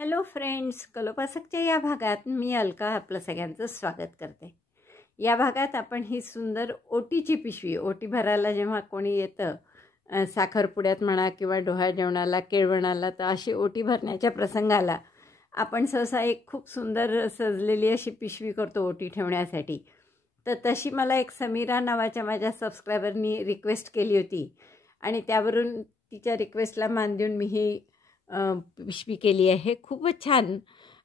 Hello friends, कलोपासकच्या या भागात मी अलका आपलं सगळ्यांचं स्वागत करते। या भागात आपण ही सुंदर ओटीची पिशवी, ओटी भरायला जेव्हा कोणी येतं साखरपुड्यात म्हणा किंवा डोहाळ जेवणाला केळवणाला, तर अशी ओटी भरण्याच्या प्रसंगाला आपण सहसा एक खूप सुंदर सजलेली अशी पिशवी करतो ओटी ठेवण्यासाठी। तर तशी मला एक समीरा नावाच्या माझ्या सबस्क्रायबरनी रिक्वेस्ट केली होती आणि त्यावरून तिच्या रिक्वेस्टला मान देऊन मी ही पिशवी केली आहे। खूपच छान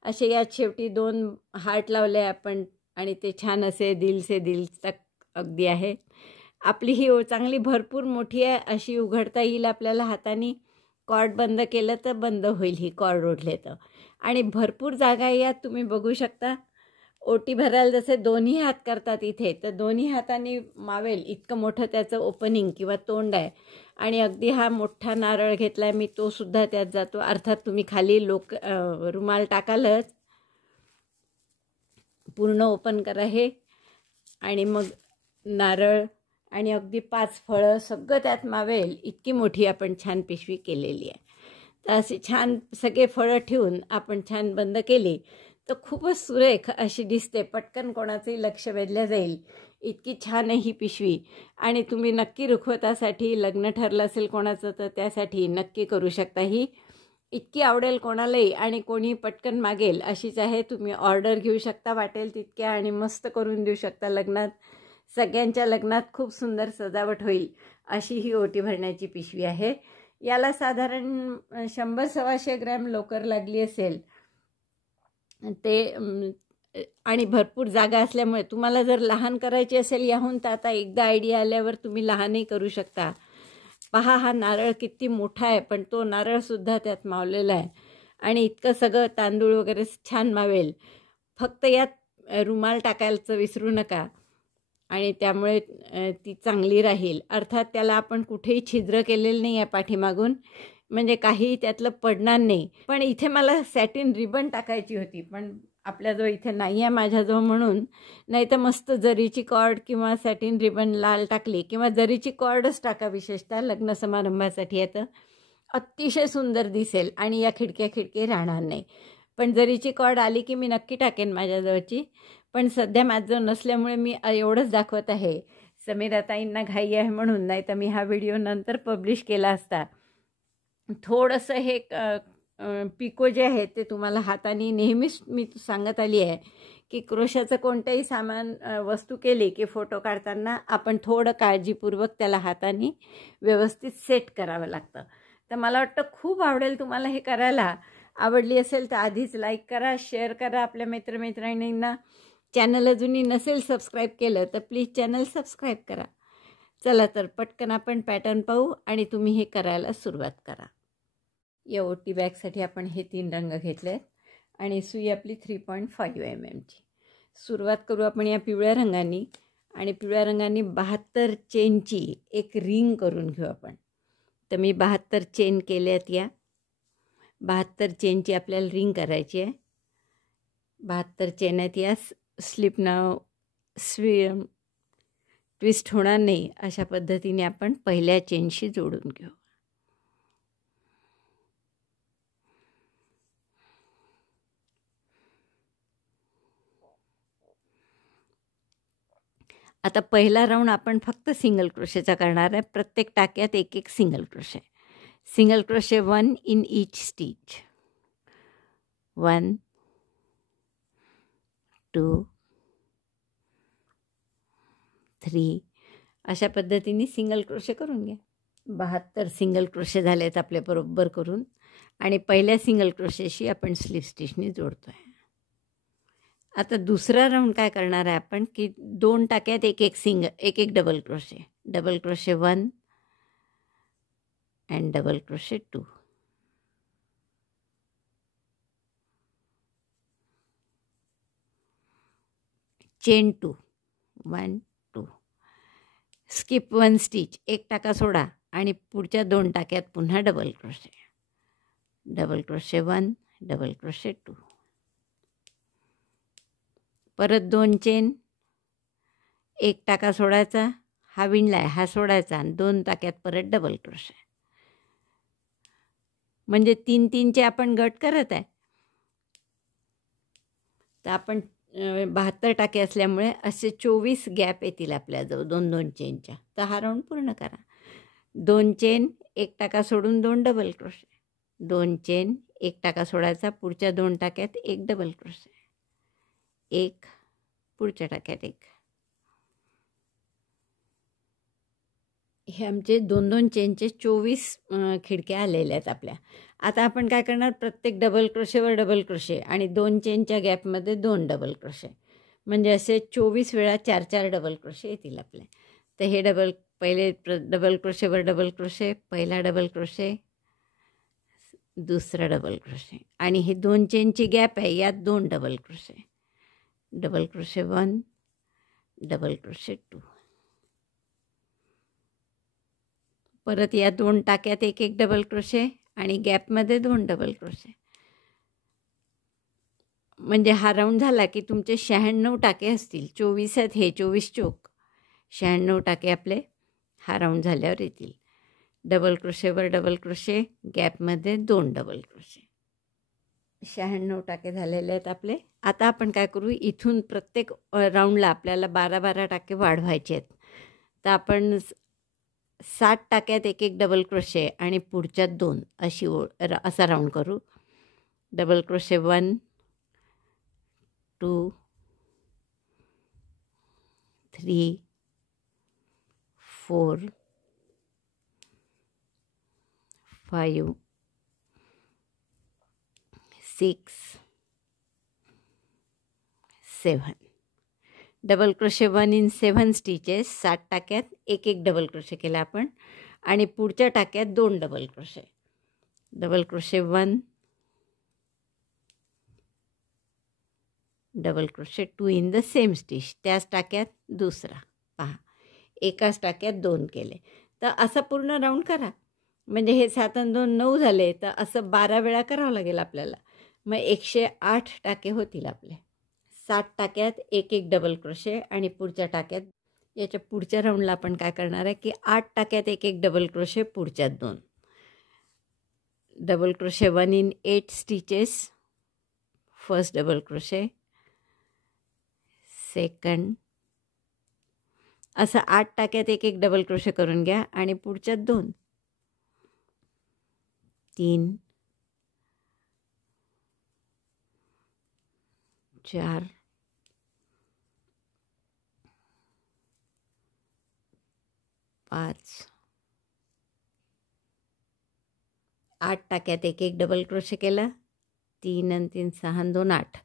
असे यात शेवटी 2 हार्ट लावले आपण आणि ते छान असे दिल से दिल तक अगदी आहे। आपली ही चांगली भरपूर मोठी आहे, अशी उघडता येईल आपल्याला हाताने। कॉर्ड बंद केलं तर बंद होईल ही कॉर्ड ओढले तर, आणि भरपूर जागा यात तुम्ही बघू शकता। ओटी भरायला जसे दोन्ही हात करतात इथे, तर दोन्ही हातांनी मावेल इतकं मोठं त्याचं ओपनिंग किंवा तोंड आहे। आणि अगदी हा मोठा नारळ घेतला मी, तो सुद्धा त्यात जातो। अर्थात तुम्ही खाली रुमाल टाकालच, पूर्ण ओपन करा हे, आणि मग नारळ आणि अगदी 5 फळं सगळं त्यात मावेल इतकी मोठी आपण छान पिशवी केलेली आहे। तर अशी छान सगळे फळं ठेवून आपण छान बंद केली तर खूपच सुरेख अशी दिसते। पटकन कोणाचंही लक्ष वेधलं जाईल इतकी छान आहे ही पिशवी। आणि तुम्ही नक्की रुखवतासाठी, लग्न ठरलं असेल कोणाचं तर त्यासाठी नक्की करू शकता। ही इतकी आवडेल कोणालाही आणि कोणी पटकन मागेल अशीच आहे। तुम्ही ऑर्डर घेऊ शकता वाटेल तितक्या आणि मस्त करून देऊ शकता। लग्नात सगळ्यांच्या लग्नात खूप सुंदर सजावट होईल अशी ही ओटी भरण्याची पिशवी आहे। याला साधारण 100-125 ग्रॅम लोकर लागली असेल ते, आणि भरपूर जागा असल्यामुळे तुम्हाला जर लहान करायची असेल याहून तर आता एकदा आयडिया आल्यावर तुम्ही लहानही करू शकता। पहा हा नारळ किती मोठा आहे, पण तो नारळसुद्धा त्यात मावलेला आहे आणि इतकं सगळं तांदूळ वगैरे छान मावेल। फक्त यात रुमाल टाकायचं विसरू नका आणि त्यामुळे ती चांगली राहील। अर्थात त्याला आपण कुठेही छिद्र केलेलं नाही आहे पाठीमागून, म्हणजे काही त्यातलं पडणार नाही। पण इथे मला सॅटिन रिबन टाकायची होती, पण आपल्याजवळ इथे नाही आहे माझ्याजवळ, म्हणून नाही तर मस्त जरीची कॉर्ड किंवा सॅटिन रिबन लाल टाकली किंवा जरीची कॉर्डच टाका, विशेषतः लग्न समारंभासाठी आहे तर अतिशय सुंदर दिसेल आणि या खिडकी राहणार नाही। पण जरीची कॉर्ड आली की मी नक्की टाकेन माझ्याजवळची, पण सध्या माझं नसल्यामुळे मी एवढंच दाखवत आहे। समीराताईंना घाई आहे म्हणून, नाही तर मी हा व्हिडिओ नंतर पब्लिश केला असता। थोडंसं हे पिको जे आहे ते तुम्हाला हाताने नेहमीच मी सांगत आली आहे की क्रोशाचं कोणतंही सामान वस्तू केली की फोटो काढताना आपण थोडं काळजीपूर्वक त्याला हाताने व्यवस्थित सेट करावं लागतं। तर मला वाटतं खूप आवडेल तुम्हाला हे करायला। आवडली असेल तर आधीच लाईक करा, शेअर करा आपल्या मित्रमैत्रिणींना। चॅनल अजूनही नसेल सबस्क्राईब केलं तर प्लीज चॅनल सबस्क्राईब करा। चला तर पटकन आपण पॅटर्न पाहू आणि तुम्ही हे करायला सुरुवात करा। या ओटी बॅगसाठी आपण हे 3 रंग घेतले आहेत आणि सुई आपली 3.5 mm ची। सुरुवात करू आपण या पिवळ्या रंगाने, आणि पिवळ्या रंगाने 72 चेनची एक रिंग करून घेऊ आपण। तर मी 72 चेन केल्यात। या 72 चेनची आपल्याला रिंग करायची आहे। 72 चेन आहेत। या स्लिपनं ट्विस्ट होणार नाही अशा पद्धतीने आपण पहिल्या चेनशी जोडून घेऊ। आता पहिला राऊंड आपण फक्त सिंगल क्रोशेचा करणार आहे। प्रत्येक टाक्यात एक single crochet. Single crochet 1 in each stitch. 1 2 3 अशा पद्धतीने सिंगल क्रोशे करून घ्या। 72 सिंगल क्रोशे झालेत आपल्या बरोबर करून, आणि पहिल्या सिंगल क्रोशेशी आपण स्लीव स्टिचने जोडतो आहे। आता दुसरा राऊंड काय करणार आहे आपण की 2 टाक्यात एक double crochet. Double crochet 1 and double crochet 2। Chain 2 1 2, skip 1 stitch, एक टाका सोडा आणि पुढच्या 2 टाक्यात पुन्हा double crochet. Double crochet 1 double crochet 2, परत 2 चेन, एक टाका सोडायचा, हा विणलाय हा सोडायचा आणि 2 टाक्यात परत डबल क्रोशे। म्हणजे 3-3चे आपण गट करत आहे। तर आपण 72 टाके असल्यामुळे असे 24 गॅप येतील आपल्याजवळ 2-2 चेनच्या. तर हा राऊंड पूर्ण करा. 2 चेन, 1 टाका सोडून 2 डबल क्रोशे, 2 चेन, 1 टाका सोडायचा, पुढच्या 2 टाक्यात 1 डबल क्रोशे, 1, पुढच्या टाक्यात 1. हे आमचे 2-2 चेनचे 24 खिडक्या आलेल्या आहेत आपल्या. आता आपण काय करणार, प्रत्येक डबल क्रोशेवर डबल क्रोशे आणि 2 चेनच्या गॅपमध्ये 2 डबल क्रोशे, म्हणजे असे 24 वेळा 4-4 डबल क्रोशे येतील आपले. तर हे पहिले डबल क्रोशेवर डबल क्रोशे, पहिला डबल क्रोशे, दुसरा डबल क्रोशे, आणि हे 2 चेनची गॅप आहे यात 2 double crochet, double crochet 1, double crochet 2. परत या 2 टाक्यात 1-1 डबल क्रोशे आणि गॅपमध्ये 2 डबल क्रोशे. म्हणजे हा राऊंड झाला की तुमचे 96 टाके असतील. 24 आहेत हे, 24 चोक, 96 टाके आपले हा राऊंड झाल्यावर येतील. डबल क्रोशेवर डबल क्रोशे, गॅपमध्ये 2 डबल क्रोशे. 96 टाके झालेले आहेत आपले. आता आपण काय करू, इथून प्रत्येक राऊंडला आपल्याला 12-12 टाके वाढवायचे आहेत. तर आपण 7 टाक्यात 1-1 डबल क्रोशे आणि पुढच्यात 2 अशी असा राऊंड करू. Double crochet 1, 2, 3, 4, 5, 6, 7. Double crochet 1 in 7 stitches. 7 टाक्यात 1-1 डबल क्रोशे केला आपण आणि पुढच्या टाक्यात 2 double crochet. Double crochet 1, double crochet 2 in the same stitch. त्याच टाक्यात दुसरा. पहा, एकाच टाक्यात 2 केले. तर असा पूर्ण राऊंड करा. म्हणजे हे 7 आणि 2 9 झाले, तर असं 12 वेळा करावं लागेल आपल्याला. मग 108 टाके होतील आपले. 7 टाक्यात 1-1 डबल क्रोशे आणि पुढच्या टाक्यात, याच्या पुढच्या राऊंडला आपण काय करणार आहे की 8 टाक्यात 1-1 डबल क्रोशे, पुढच्यात 2. Double crochet 1 in 8 stitches. First double crochet, second, असं 8 टाक्यात 1-1 डबल क्रोशे करून घ्या आणि पुढच्यात 2, 3, 4, 5, 8 टाक्यात 1-1 डबल क्रोशे केला. 3 आणि 3, 6 आणि 2, 8.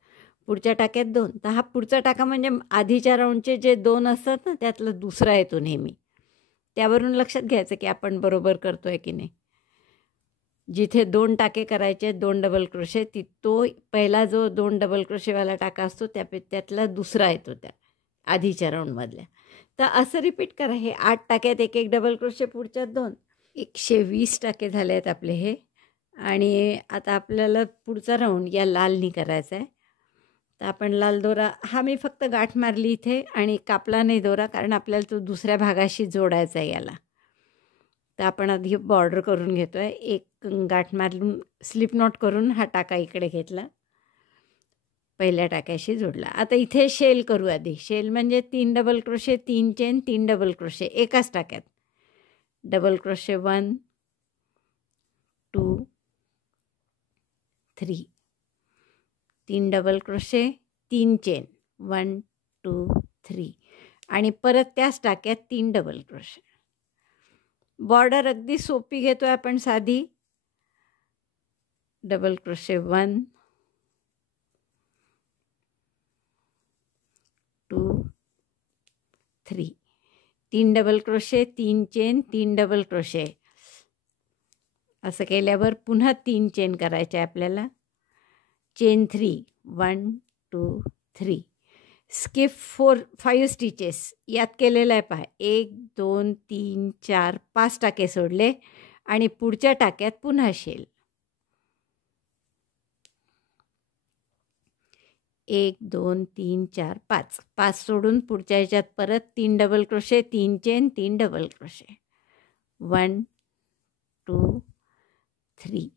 पुढच्या टाक्यात 2. तर हा पुढचा टाका म्हणजे आधीच्या राऊंडचे जे 2 असतात ना, त्यातला दुसरा येतो नेहमी. त्यावरून लक्षात घ्यायचं की आपण बरोबर करतो आहे की नाही. जिथे 2 टाके करायचे, 2 डबल क्रोशे, तो पहिला जो 2 डबल क्रोशेवाला टाका असतो त्यातला दुसरा येतो त्या आधीच्या राऊंडमधल्या. तर असं रिपीट करा. हे 8 टाक्यात 1-1 डबल क्रोशे, पुढच्यात 2. 120 टाके झाले आहेत आपले हे. आणि आता आपल्याला पुढचा राऊंड या लालनी करायचा आहे. तर आपण लाल दोरा, हा मी फक्त गाठ मारली इथे आणि कापला नाही दोरा, कारण आपल्याला तो दुसऱ्या भागाशी जोडायचा आहे याला. तर आपण आधी बॉर्डर करून घेतो आहे. एक गाठ मारून स्लिप नॉट करून हा टाका इकडे घेतला, पहिल्या टाक्याशी जोडला. आता इथे शेल करू आधी. शेल म्हणजे 3 double crochet, 3 chain, 3 double crochet एकाच टाक्यात. Double crochet 1, 2, 3, 3 double crochet, 3 chain, 1, 2, 3 आणि परत त्याच टाक्यात 3 डबल क्रोशे. बॉर्डर अगदी सोपी घेतो आहे आपण, साधी. Double crochet 1, 2, 3, 3 double crochet, 3 chain, 3 double crochet. असं केल्यावर पुन्हा 3 चेन करायचे आपल्याला. चेन 3, 1, 2, 3. स्किप 5 स्टिचेस यात केलेलं आहे पहा. 1, 2, 3, 4, 5 टाके सोडले आणि पुढच्या टाक्यात पुन्हा शेल. 1, 2, 3, 4, 5. 5 सोडून पुढच्या ह्याच्यात परत 3 double crochet, 3 chain, 3 double crochet. 1, 2, 3.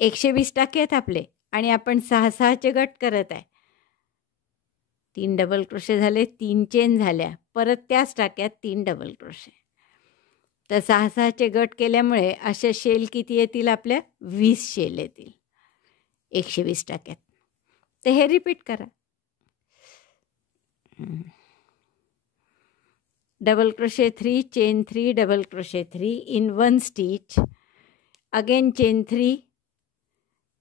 120 टाके आहेत आपले आणि आपण 6-6चे गट करत आहे. 3 डबल क्रोशे झाले, 3 चेन झाल्या, परत त्याच टाक्यात 3 डबल क्रोशे. तर 6-6चे गट केल्यामुळे अशा शेल किती येतील आपल्या? 20 शेल येतील 120 टाक्यात. तर हे रिपीट करा. Double crochet 3, chain 3, double crochet 3 in 1 stitch, again chain 3,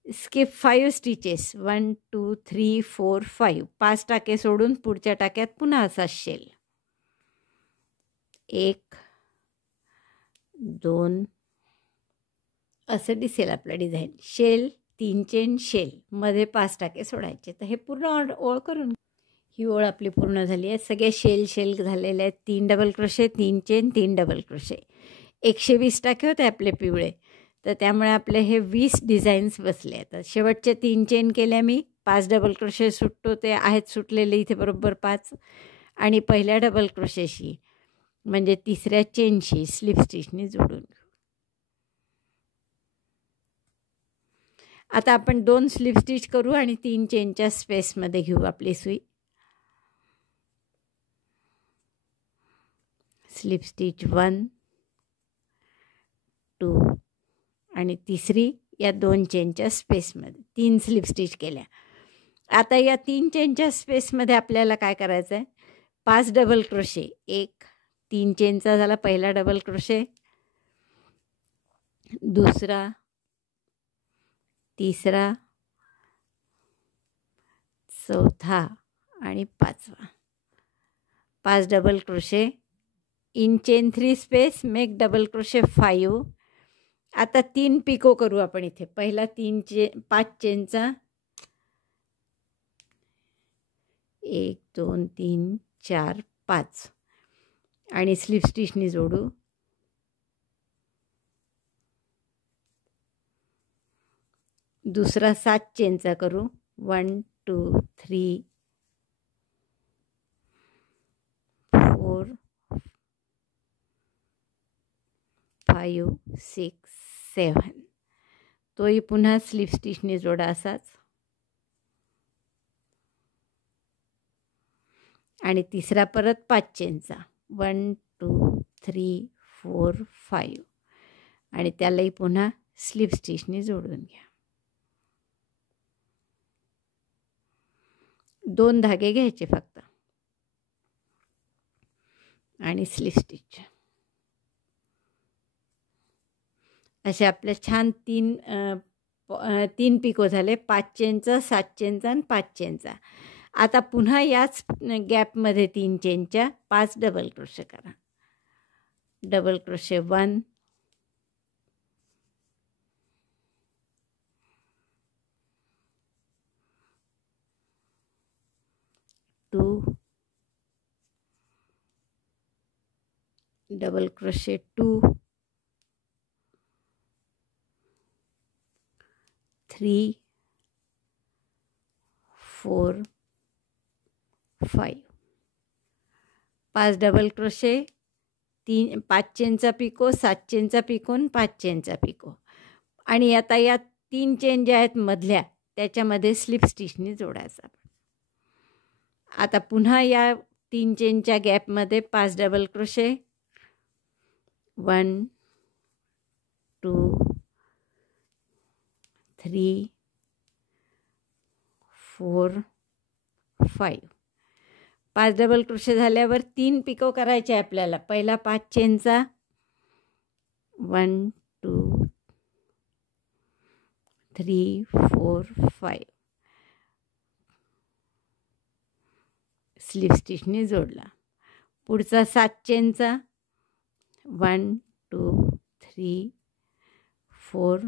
skip 5 stitches, 1 2 3 4 5, 5 टाके सोडून पुढच्या टाक्यात पुन्हा असा शेल. 1 2 असं दिसेल आपलं डिझाईन. शेल, 3 चेन, शेल, मध्ये 5 टाके सोडायचे. तर हे पूर्ण ओळ करून, ही ओळ आपली पूर्ण झाली आहे. सगळे शेल झालेले आहेत. 3 double crochet, 3 chain, 3 double crochet. 120 टाके होते आपले पिवळे, तर त्यामुळे आपले हे 20 डिझाईन्स बसले आहेत. शेवटचे 3 चेन केल्या मी, 5 डबल क्रोशे सुटतो ते आहेत सुटलेले इथे बरोबर 5, आणि पहिल्या डबल क्रोशेशी म्हणजे तिसऱ्या चेनशी स्लिप स्टिचनी जोडून घेऊ. आता आपण 2 स्लिप स्टिच करू आणि 3 चेनच्या स्पेसमध्ये घेऊ आपली सुई. स्लिप स्टिच 1 2 आणि तिसरी या 2 चेनच्या स्पेसमध्ये 3 स्लिप स्टिच केल्या. आता या 3 चेनच्या स्पेसमध्ये आपल्याला काय करायचं आहे? 5 डबल क्रोशे, 1 3 चेनचा झाला पहिला डबल क्रोशे, दुसरा, तिसरा, चौथा आणि 5वा. 5 double crochet in chain 3 space, make double crochet 5. आता 3 पिको करू आपण इथे. पहिला 5 चेनचा, 1 2 3 4 5 आणि स्लिप स्टिचनी जोडू. दुसरा 7 चेनचा करू. 1 2 3 4 5 6 7. तोही पुन्हा स्लिप स्टिचने जोडा असाच. आणि तिसरा परत 5 चेनचा, 1 2 3 4 5 आणि त्यालाही पुन्हा स्लिप स्टिचने जोडून घ्या. 2 धागे घ्यायचे फक्त आणि स्लिप स्टिच. असे आपले छान 3 पिको झाले. 5 चेनचा, 7 चेनचा आणि 5 चेनचा. आता पुन्हा याच गॅपमध्ये 3 चेनच्या 5 डबल क्रोशे करा. Double crochet 1 2 double crochet 2 3 4 5. 5 double crochet, 5 चेनचा पिको, 7 चेनचा पिको आणि 5 चेनचा पिको. आणि आता या 3 चेन ज्या आहेत मधल्या त्याच्यामध्ये स्लिप स्टिचनी जोडायचा. आता पुन्हा या 3 चेनच्या गॅपमध्ये 5 डबल क्रोशे, 1 2 3 4 5. 5 डबल क्रोशे झाल्यावर 3 पिको करायचे आपल्याला. पहिला 5 चेनचा, 1 2 3 4 5 स्लिप स्टिचने जोडला. पुढचा 7 चेनचा, 1 2 3 4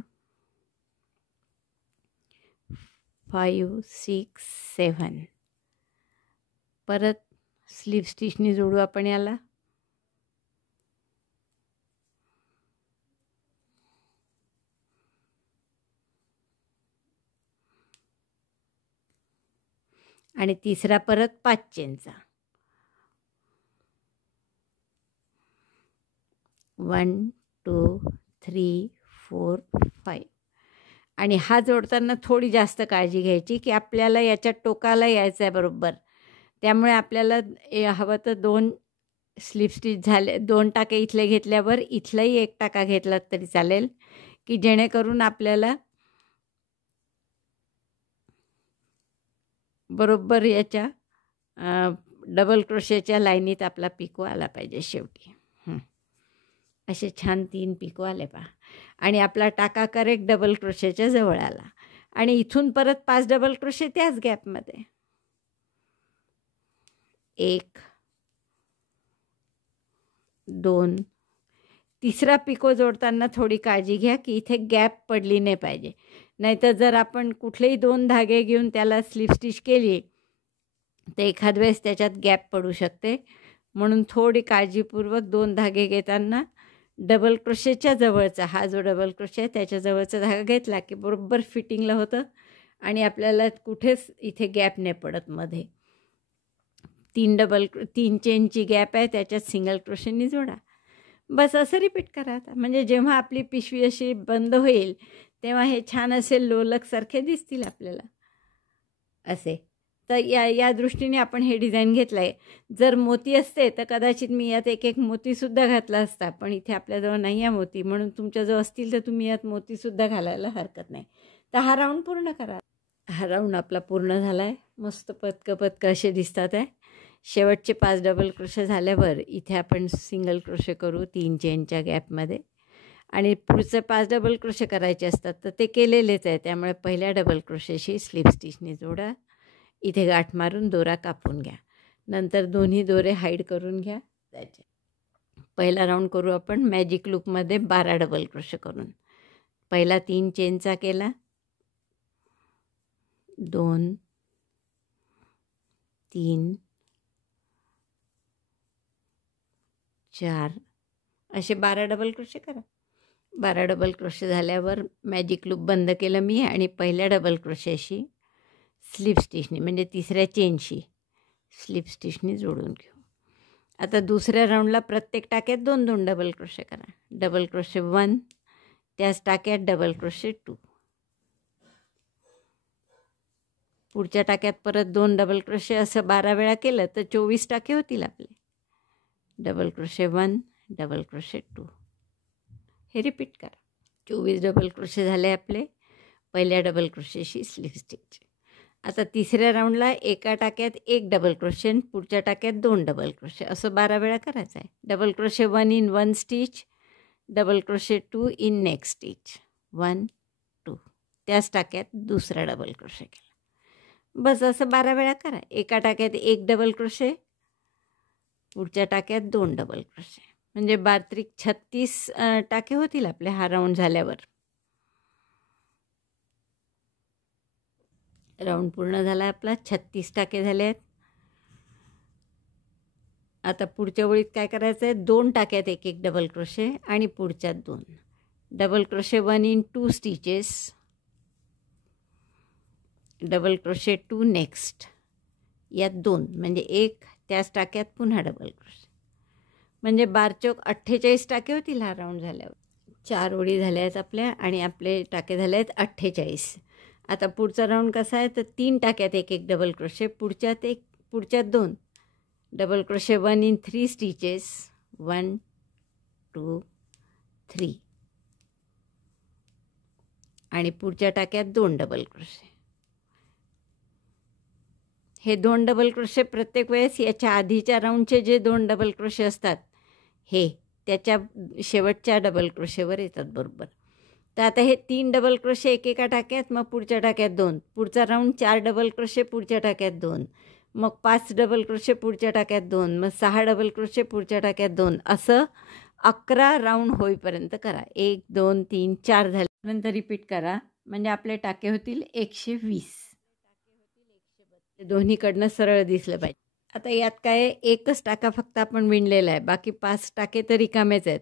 5 6 7 परत स्लिप स्टिचने जोडू आपण याला. आणि तिसरा परत 5 चेनचा, 1 2 3 4 5. आणि हा जोडताना थोडी जास्त काळजी घ्यायची की आपल्याला याच्या टोकाला यायचं आहे बरोबर. त्यामुळे आपल्याला हवं तर 2 स्लिप स्टिच झाले, 2 टाके इथले घेतल्यावर इथलाही 1 टाका घेतला तरी चालेल, की जेणेकरून आपल्याला बरोबर याच्या डबल क्रोशेच्या लाईनीत आपला पिको आला पाहिजे शेवटी. असे छान 3 पिको आले पहा. आणि आपला टाका करेक्ट डबल क्रोशेच्या जवळ आला आणि इथून परत 5 डबल क्रोशे त्याच गॅपमध्ये. 1 2 तिसरा पिको जोडताना थोडी काळजी घ्या की इथे गॅप पडली नाही पाहिजे. नाहीतर जर आपण कुठलेही 2 धागे घेऊन त्याला स्लिप स्टिच केली तर एखाद वेळेस त्याच्यात गॅप पडू शकते. म्हणून थोडी काळजीपूर्वक 2 धागे घेताना डबल क्रोशेच्या जवळचा, हा जो डबल क्रोशे आहे त्याच्या जवळचा धागा घेतला की बरोबर फिटिंगला होतं आणि आपल्याला कुठेच इथे गॅप नाही पडत मध्ये. 3 चेनची गॅप आहे त्याच्यात सिंगल क्रोशेनी जोडा. बस असं रिपीट करा आता. म्हणजे जेव्हा आपली पिशवी अशी बंद होईल तेव्हा हे छान असे लोलकसारखे दिसतील आपल्याला असे. तर या दृष्टीने आपण हे डिझाईन घेतलं आहे. जर मोती असते तर कदाचित मी यात एक मोतीसुद्धा घातला असता, पण इथे आपल्याजवळ नाही आहे मोती, म्हणून तुमच्याजवळ असतील तर तुम्ही यात मोतीसुद्धा घालायला हरकत नाही. तर हा राऊंड पूर्ण करा. हा राऊंड आपला पूर्ण झाला आहे. मस्त पदकं असे दिसतात आहे. शेवटचे 5 डबल क्रोशे झाल्यावर इथे आपण सिंगल क्रोशे करू 3 चेनच्या गॅपमध्ये आणि पुढचे 5 डबल क्रोशे करायचे असतात तर ते केलेलेच आहे. त्यामुळे पहिल्या डबल क्रोशेशी स्लिप स्टिचने जोडा. इथे गाठ मारून दोरा कापून घ्या. नंतर दोन्ही दोरे हाईड करून घ्या. त्याचे पहिला राऊंड करू आपण मॅजिक लूपमध्ये 12 डबल क्रोशे करून. पहिला 3 चेनचा केला, 2 3 4 असे 12 डबल क्रोशे करा. 12 डबल क्रोशे झाल्यावर मॅजिक लूप बंद केलं मी आणि पहिल्या डबल क्रोशेशी स्लिप स्टिचनी म्हणजे तिसऱ्या चेनशी स्लिप स्टिचनी जोडून घेऊ. आता दुसऱ्या राऊंडला प्रत्येक टाक्यात 2-2 डबल क्रोशे करा. डबल क्रोशे 1, त्याच टाक्यात डबल क्रोशे 2, पुढच्या टाक्यात परत 2 डबल क्रोशे. असं 12 वेळा केलं तर 24 टाके होतील आपले. डबल क्रोशे 1, डबल क्रोशे 2, हे रिपीट करा. 24 डबल क्रोशे झाले आपले पहिल्या डबल क्रोशेशी स्लिप स्टिच. आता तिसऱ्या राऊंडला एका टाक्यात 1 डबल क्रोशे, पुढच्या टाक्यात 2 डबल क्रोशे, असं 12 वेळा करायचं आहे. Double crochet 1 in 1 stitch, double crochet 2 in next stitch, 1 2, त्याच टाक्यात दुसरा डबल क्रोशे केला. बस असं 12 वेळा करा. एका टाक्यात 1 डबल क्रोशे, पुढच्या टाक्यात 2 डबल क्रोशे, म्हणजे 36 टाके होतील आपले हा राऊंड झाल्यावर. राऊंड पूर्ण झाला आपला. 36 टाके झाले आहेत. आता पुढच्या ओळीत काय करायचं आहे, 2 टाक्यात 1-1 डबल क्रोशे आणि पुढच्यात 2 double crochet 1 in 2 stitches, double crochet 2 next, यात 2 म्हणजे 1 त्याच टाक्यात पुन्हा डबल क्रोशे, म्हणजे 12-4 48 टाके होतील हा राऊंड झाल्यावर. 4 ओळी झाल्या आहेत आपल्या आणि आपले टाके झाले आहेत 48. आता पुढचा राऊंड कसा आहे तर 3 टाक्यात 1-1 डबल क्रोशे, पुढच्यात 2 डबल क्रोशे 1 इन 3 स्टिचेस, 1 2 3, आणि पुढच्या टाक्यात 2 डबल क्रोशे. हे 2 डबल क्रोशे प्रत्येक वेळेस याच्या आधीच्या राऊंडचे जे 2 डबल क्रोशे असतात हे त्याच्या शेवटच्या डबल क्रोशेवर येतात बरोबर. तर आता हे 3 डबल क्रोशे एकेका टाक्यात, मग पुढच्या टाक्यात 2, पुढचा राऊंड 4 डबल क्रोशे, पुढच्या टाक्यात 2, मग 5 डबल क्रोशे, पुढच्या टाक्यात 2, मग 6 डबल क्रोशे, पुढच्या टाक्यात 2, असं 11 राऊंड होईपर्यंत करा. 1 2 3 4 झाल्यानंतर रिपीट करा, म्हणजे आपले टाके होतील 120. दोन्हीकडनं सरळ दिसलं पाहिजे. आता यात काय एकच टाका फक्त आपण विणलेला आहे, बाकी 5 टाके तर रिकामेच आहेत.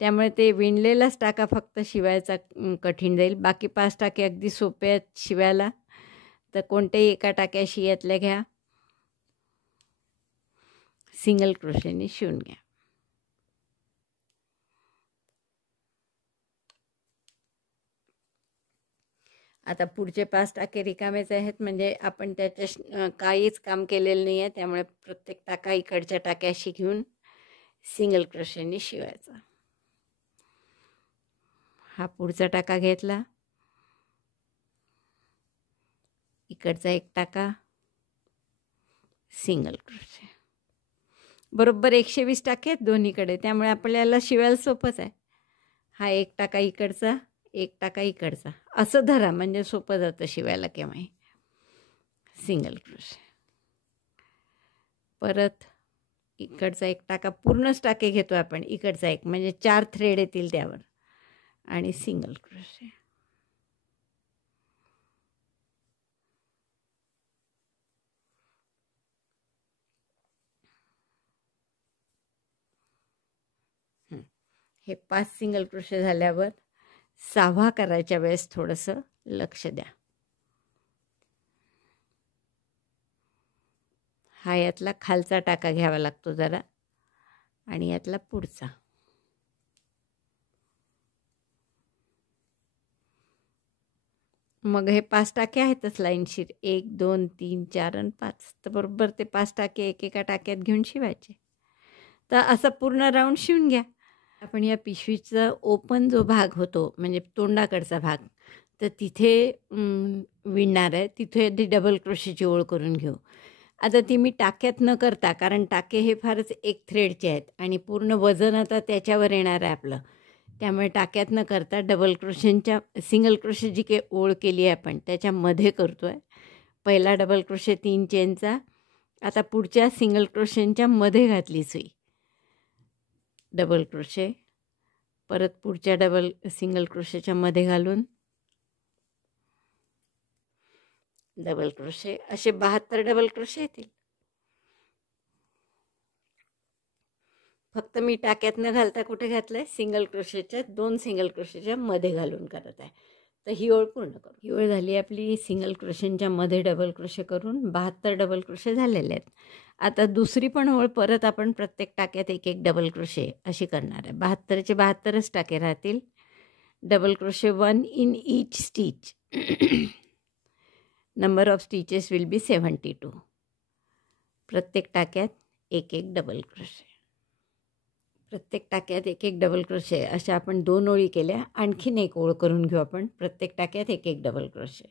त्यामुळे ते विणलेलाच टाका फक्त शिवायचा कठीण जाईल. बाकी 5 टाके अगदी सोपे आहेत शिवायला. तर कोणत्याही एका टाक्याशी यातल्या घ्या, सिंगल क्रोशेने शिवून घ्या. आता पुढचे 5 टाके रिकामेच आहेत, म्हणजे आपण त्याच्या काहीच काम केलेलं नाही आहे. त्यामुळे प्रत्येक टाका इकडच्या टाक्याशी घेऊन सिंगल क्रोशेने शिवायचा. हा पुढचा टाका घेतला, इकडचा एक टाका, सिंगल क्रोशे. बरोबर 120 टाके आहेत दोन्हीकडे, त्यामुळे आपल्याला शिवायला सोपंच आहे. हा एक टाका इकडचा, एक टाका इकडचा, असं धरा म्हणजे सोपं जातं शिवायला केव्हाही. Single crochet. परत इकडचा एक टाका, पूर्णच टाके घेतो आपण, इकडचा एक म्हणजे 4 थ्रेड येतील त्यावर, आणि सिंगल क्रोशे. हे 5 सिंगल क्रोशे झाल्यावर 6वा करायच्या वेळेस थोडंसं लक्ष द्या. हा यातला खालचा टाका घ्यावा लागतो जरा, आणि यातला पुढचा. मग हे 5 टाके आहेतच लाईनशीर, 1 2 3 4 आणि 5. तर बरोबर ते 5 टाके एकेका टाक्यात घेऊन शिवायचे. तर असं पूर्ण राऊंड शिवून घ्या. आपण या पिशवीचा ओपन जो भाग होतो म्हणजे तोंडाकडचा भाग, तर तिथे विणणार आहे, तिथे ती डबल क्रोशेची ओळ करून घेऊ. आता ती मी टाक्यात न करता, कारण टाके हे फारच एक थ्रेडचे आहेत आणि पूर्ण वजन आता त्याच्यावर येणार आहे आपलं, त्यामुळे टाक्यात न करता डबल क्रोशेंच्या सिंगल क्रोशे जी काही ओळ केली आहे आपण त्याच्यामध्ये करतो आहे. पहिला डबल क्रोशे 3 चेनचा, आता पुढच्या सिंगल क्रोशेंच्या मध्ये घातली सुई, डबल क्रोशे, परत पुढच्या सिंगल क्रोशेच्या मध्ये घालून डबल क्रोशे, असे 72 डबल क्रोशे येतील. फक्त मी टाक्यात न घालता कुठे घातलं आहे, सिंगल क्रोशेच्या 2 सिंगल क्रोशेच्या मध्ये घालून करत आहे. तर ही ओळ पूर्ण करू. ही ओळ झाली आपली सिंगल क्रोशेंच्या मध्ये डबल क्रोशे करून 72 डबल क्रोशे झालेले आहेत. आता दुसरी पण ओळ परत आपण प्रत्येक टाक्यात एक एक डबल क्रोशे अशी करणार आहे. 72चे 72च टाके राहतील. Double crochet 1 in each stitch. Number of stitches will be 72. प्रत्येक टाक्यात एक एक डबल क्रोशे. प्रत्येक टाक्यात एक एक डबल क्रोशे अशा आपण 2 ओळी केल्या. आणखीन एक ओळ करून घेऊ आपण. प्रत्येक टाक्यात एक एक डबल क्रोशे.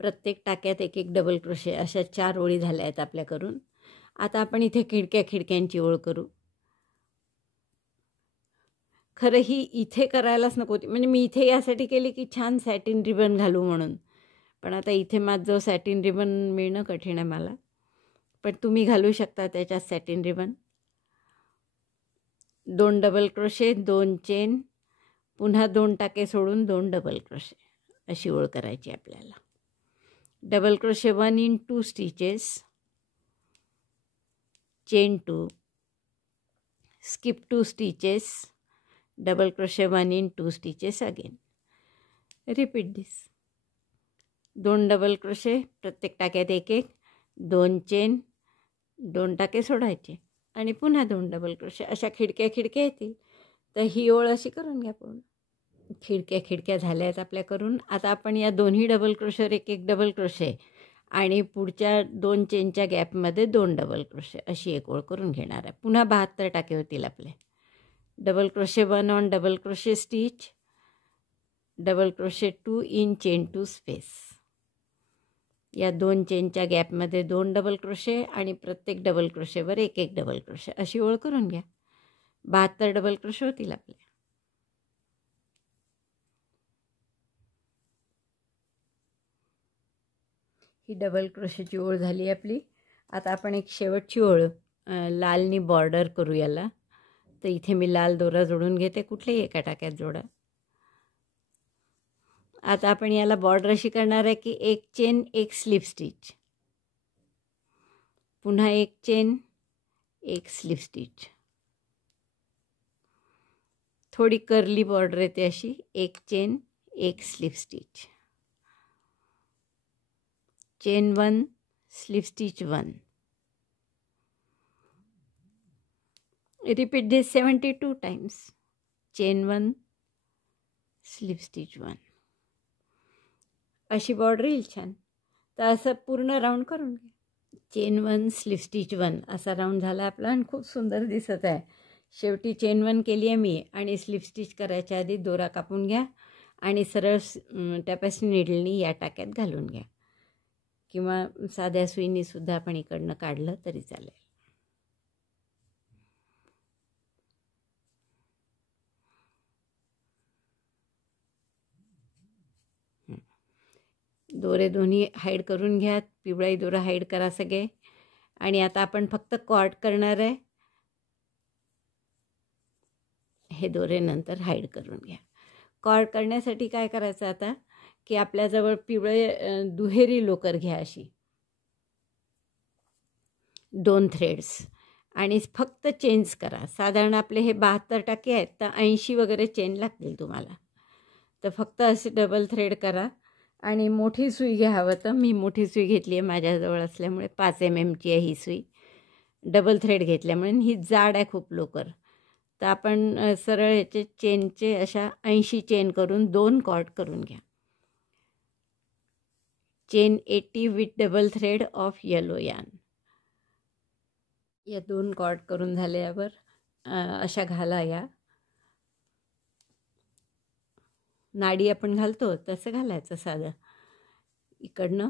प्रत्येक टाक्यात एक एक डबल क्रोशे अशा 4 ओळी झाल्या आहेत आपल्या करून. आता आपण इथे खिडक्यांची ओळ करू. खरं ही इथे करायलाच नको होती, म्हणजे मी इथे यासाठी केली की छान सॅटिन रिबन घालू म्हणून, पण आता इथे माझं सॅटिन रिबन मिळणं कठीण आहे मला, पण तुम्ही घालू शकता त्याच्यात satin ribbon. 2 double crochet, 2 chain, पुन्हा 2 टाके सोडून 2 डबल क्रोशे अशी ओळ करायची आपल्याला. Double crochet 1 in 2 stitches, chain 2, skip 2 stitches, double crochet 1 in 2 stitches again. Repeat this. 2 double crochet, प्रत्येक टाक्यात एक एक, 2 चेन, 2 टाके सोडायचे आणि पुन्हा 2 डबल क्रोशे अशा खिडक्या येतील. तर ही ओळ अशी करून घ्या पूर्ण. खिडक्या झाल्या आहेत आपल्या करून. आता आपण या दोन्ही डबल क्रोशेवर एक एक डबल क्रोशे आणि पुढच्या 2 चेनच्या गॅपमध्ये 2 डबल क्रोशे अशी एक ओळ करून घेणार आहे. पुन्हा 72 टाके होतील आपले. Double crochet 1 on double crochet stitch, double crochet 2 in chain 2 space. या 2 चेनच्या गॅपमध्ये 2 डबल क्रोशे आणि प्रत्येक डबल क्रोशेवर एक एक डबल क्रोशे अशी ओळ करून घ्या. 72 डबल क्रोशे होतील आपले. ही डबल क्रोशेची ओळ झाली आपली. आता आपण एक शेवटची ओळ लालनी बॉर्डर करू याला. तर इथे मी लाल दोरा जोडून घेते, कुठल्याही एका टाक्यात जोडा. आता आपण याला बॉर्डर अशी करणार आहे की 1 चेन 1 स्लिप स्टिच, पुन्हा 1 चेन 1 स्लिप स्टिच. थोडी कर्ली बॉर्डर येते अशी. 1 chain 1 slip stitch, chain 1 slip stitch 1. Repeat this 72 times. Chain 1 slip stitch 1. अशी बॉर्डर येईल छान. तर असं पूर्ण राऊंड करून घ्या. चेन 1 स्लिप स्टिच 1 असा राऊंड झाला आपला आणि खूप सुंदर दिसत आहे. शेवटी चेन 1 केली आहे मी आणि स्लिप स्टिच करायच्या आधी दोरा कापून घ्या आणि सरळ टॅपेस्ट्री नीडलनी या टाक्यात घालून घ्या, किंवा साध्या सुईनीसुद्धा आपण इकडनं काढलं तरी चालेल. दोरे दोन्ही हाईड करून घ्या. पिवळाही दोरा हाईड करा सगळे. आणि आता आपण फक्त कॉर्ड करणार आहे. हे दोरे नंतर हाईड करून घ्या. कॉर्ड करण्यासाठी काय करायचं आता की आपल्याजवळ पिवळे दुहेरी लोकर घ्या, अशी 2 थ्रेड्स, आणि फक्त चेन्स करा. साधारण आपले हे 72 टाके आहेत, तर 80 वगैरे चेन लागतील तुम्हाला. तर फक्त असे डबल थ्रेड करा आणि मोठी सुई घ्या. हवं तर मी मोठी सुई घेतली आहे, माझ्याजवळ असल्यामुळे 5 mm आहे ही सुई. डबल थ्रेड घेतल्यामुळे ही जाड आहे खूप लोकर. तर आपण सरळ याचे चेनचे अशा 80 चेन करून 2 कॉर्ड करून घ्या. Chain 80 with double thread of yellow yarn. या 2 कॉर्ड करून झाल्यावर अशा घाला. या नाडी आपण घालतो तसं घालायचं साधं. इकडनं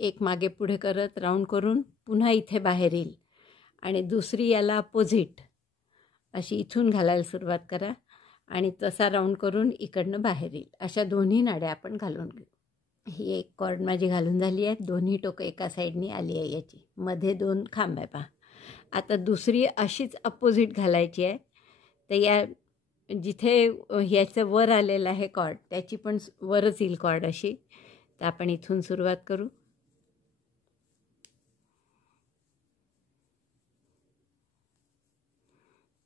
एक मागे पुढे करत राऊंड करून पुन्हा इथे बाहेर येईल आणि दुसरी याला अपोजिट अशी इथून घालायला सुरुवात करा आणि तसा राऊंड करून इकडनं बाहेर येईल. अशा दोन्ही नाड्या आपण घालून घेऊ. ही एक कॉर्ड माझी घालून झाली आहे. दोन्ही टोकं एका साईडनी आली आहे. याची मध्ये 2 खांब आहे पहा. आता दुसरी अशीच अपोजिट घालायची आहे. तर या जिथे ह्याचं वर आलेलं आहे कॉर्ड, त्याची पण वरच येईल कॉर्ड अशी. तर आपण इथून सुरुवात करू.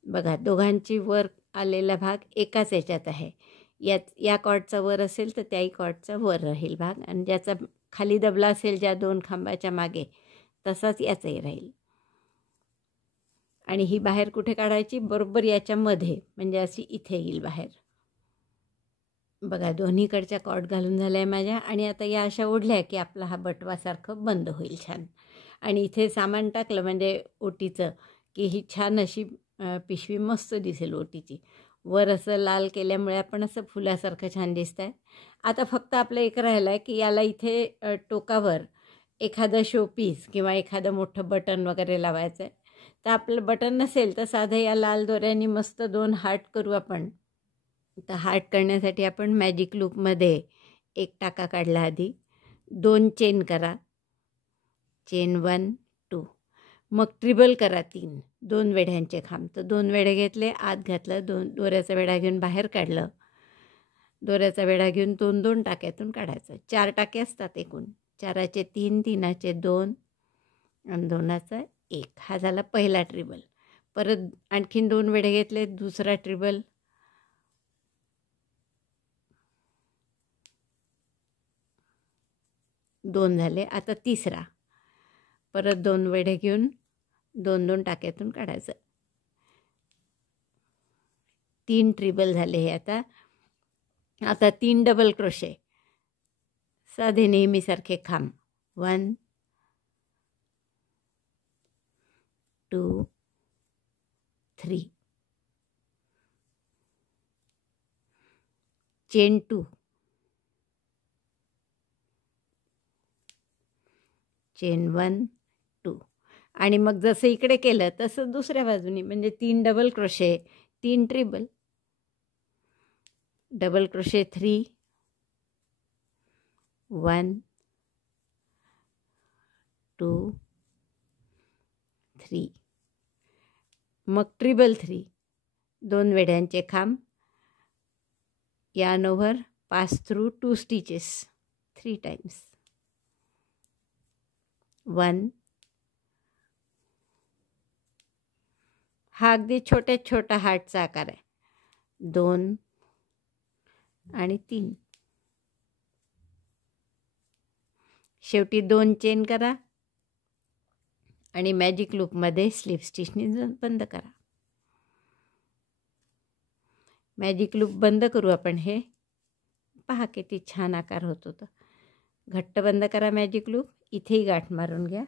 बघा, दोघांची वर आलेला भाग एकाच याच्यात आहे. या कॉर्डचा वर असेल तर त्याही कॉर्डचा वर राहील भाग, आणि ज्याचा खाली दबला असेल ज्या 2 खांबाच्या मागे, तसाच याचाही राहील. आणि ही बाहेर कुठे काढायची? बरोबर याच्यामध्ये, म्हणजे अशी इथे येईल बाहेर. बघा, दोन्हीकडच्या कॉर्ड घालून झाल्या आहे माझ्या. आणि आता या अशा ओढल्या की आपला हा बटवासारखं बंद होईल छान. आणि इथे सामान टाकलं म्हणजे ओटीचं, की ही छान अशी पिशवी मस्त दिसेल ओटीची. वर असं लाल केल्यामुळे आपण असं फुलासारखं छान दिसत आहे. आता फक्त आपलं एक राहिलं आहे की याला इथे टोकावर एखादं शोपीस किंवा एखादं मोठं बटन वगैरे लावायचं आहे. तर आपलं बटन नसेल तर साधं या लाल दोऱ्यांनी मस्त 2 हार्ट करू आपण. तर हार्ट करण्यासाठी आपण मॅजिक लूपमध्ये एक टाका काढला. आधी 2 चेन करा. चेन 1 2, मग ट्रिबल करा 3, 2 वेढ्यांचे खांब. तर 2 वेढे घेतले, आत घातलं, 2 दोऱ्याचा वेढा घेऊन बाहेर काढलं. दोऱ्याचा वेढा घेऊन 2 टाक्यातून काढायचं. 4 टाके असतात एकूण. 4चे 3, 3चे 2 आणि 2चा 1. हा झाला पहिला ट्रिबल. परत आणखीन 2 वेढे घेतले, दुसरा ट्रिबल. दोन झाले. आता तिसरा. परत 2 वेढे घेऊन 2 टाक्यातून काढायचं. 3 ट्रिबल झाले हे. आता 3 डबल क्रोशे, साधे नेहमीसारखे खांब. 1 2 3, चेन 2, चेन 1 2. आणि मग जसं इकडे केलं तसं दुसऱ्या बाजूनी, म्हणजे 3 डबल क्रोशे, 3 ट्रिबल, डबल क्रोशे 3, 1 2 3, मग ट्रिबल 3, 2 वेढ्यांचे खांब. yarn over, pass through 2 stitches 3 times. 1, हा अगदी छोटा हार्टचा आकार आहे. 2 आणि 3. शेवटी 2 चेन करा आणि मॅजिक लूपमध्ये स्लिप स्टिचनी बंद करा. मॅजिक लूप बंद करू आपण हे. पहा किती छान आकार होत होता. घट्ट बंद करा मॅजिक लूप. इथेही गाठ मारून घ्या.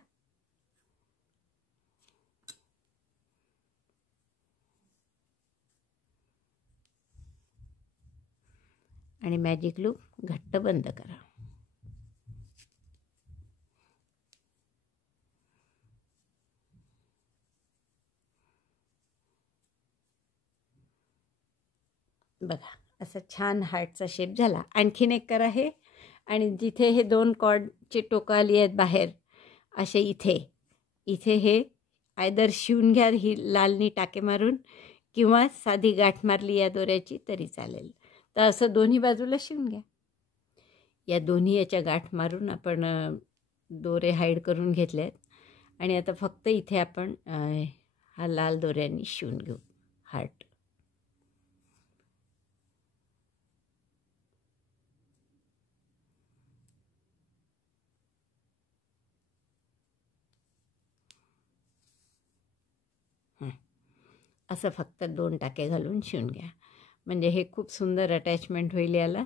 आणि मॅजिक लूप घट्ट बंद करा. बघा असा छान हार्टचा शेप झाला. आणखीन एक करा हे. आणि जिथे हे 2 कॉर्डचे टोकं आली आहेत बाहेर असे इथे हे आयदर शिवून घ्या ही लालनी टाके मारून, किंवा साधी गाठ मारली या दोऱ्याची तरी चालेल. तर असं दोन्ही बाजूला शिवून घ्या. या दोन्ही याच्या गाठ मारून आपण दोरे हाईड करून घेतले आहेत. आणि आता फक्त इथे आपण हा लाल दोऱ्यांनी शिवून घेऊ हार्ट. असं फक्त 2 टाके घालून शिवून घ्या. म्हणजे हे खूप सुंदर अटॅचमेंट होईल याला.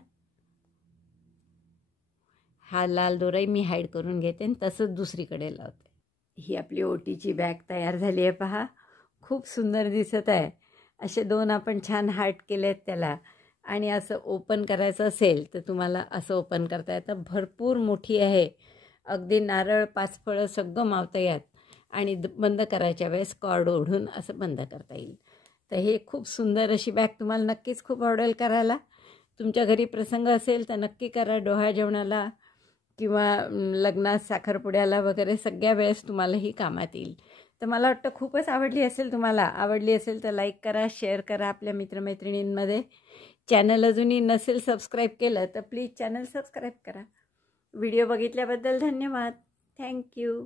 हा लाल दोराही मी हाईड करून घेते आणि तसंच दुसरीकडे लावते. ही आपली ओटीची बॅग तयार झाली आहे पहा. खूप सुंदर दिसत आहे. असे 2 आपण छान हार्ट केले आहेत त्याला. आणि असं ओपन करायचं असेल तर तुम्हाला असं ओपन करता येतं. भरपूर मोठी आहे. अगदी नारळ 5 फळं सगळं मावतं यात. आणि बंद करायच्या वेळेस कॉर्ड ओढून असं बंद करता येईल. तर हे खूप सुंदर अशी बॅग तुम्हाला नक्कीच खूप आवडेल करायला. तुमच्या घरी प्रसंग असेल तर नक्की करा. डोहाळ जेवणाला किंवा लग्नात साखरपुड्याला वगैरे सगळ्या वेळेस तुम्हाला ही कामात येईल. तर मला वाटतं खूपच आवडली असेल तुम्हाला. आवडली असेल तर लाईक करा, शेअर करा आपल्या मित्रमैत्रिणींमध्ये. चॅनल अजूनही नसेल सबस्क्राईब केलं तर प्लीज चॅनल सबस्क्राईब करा. व्हिडिओ बघितल्याबद्दल धन्यवाद. थँक्यू.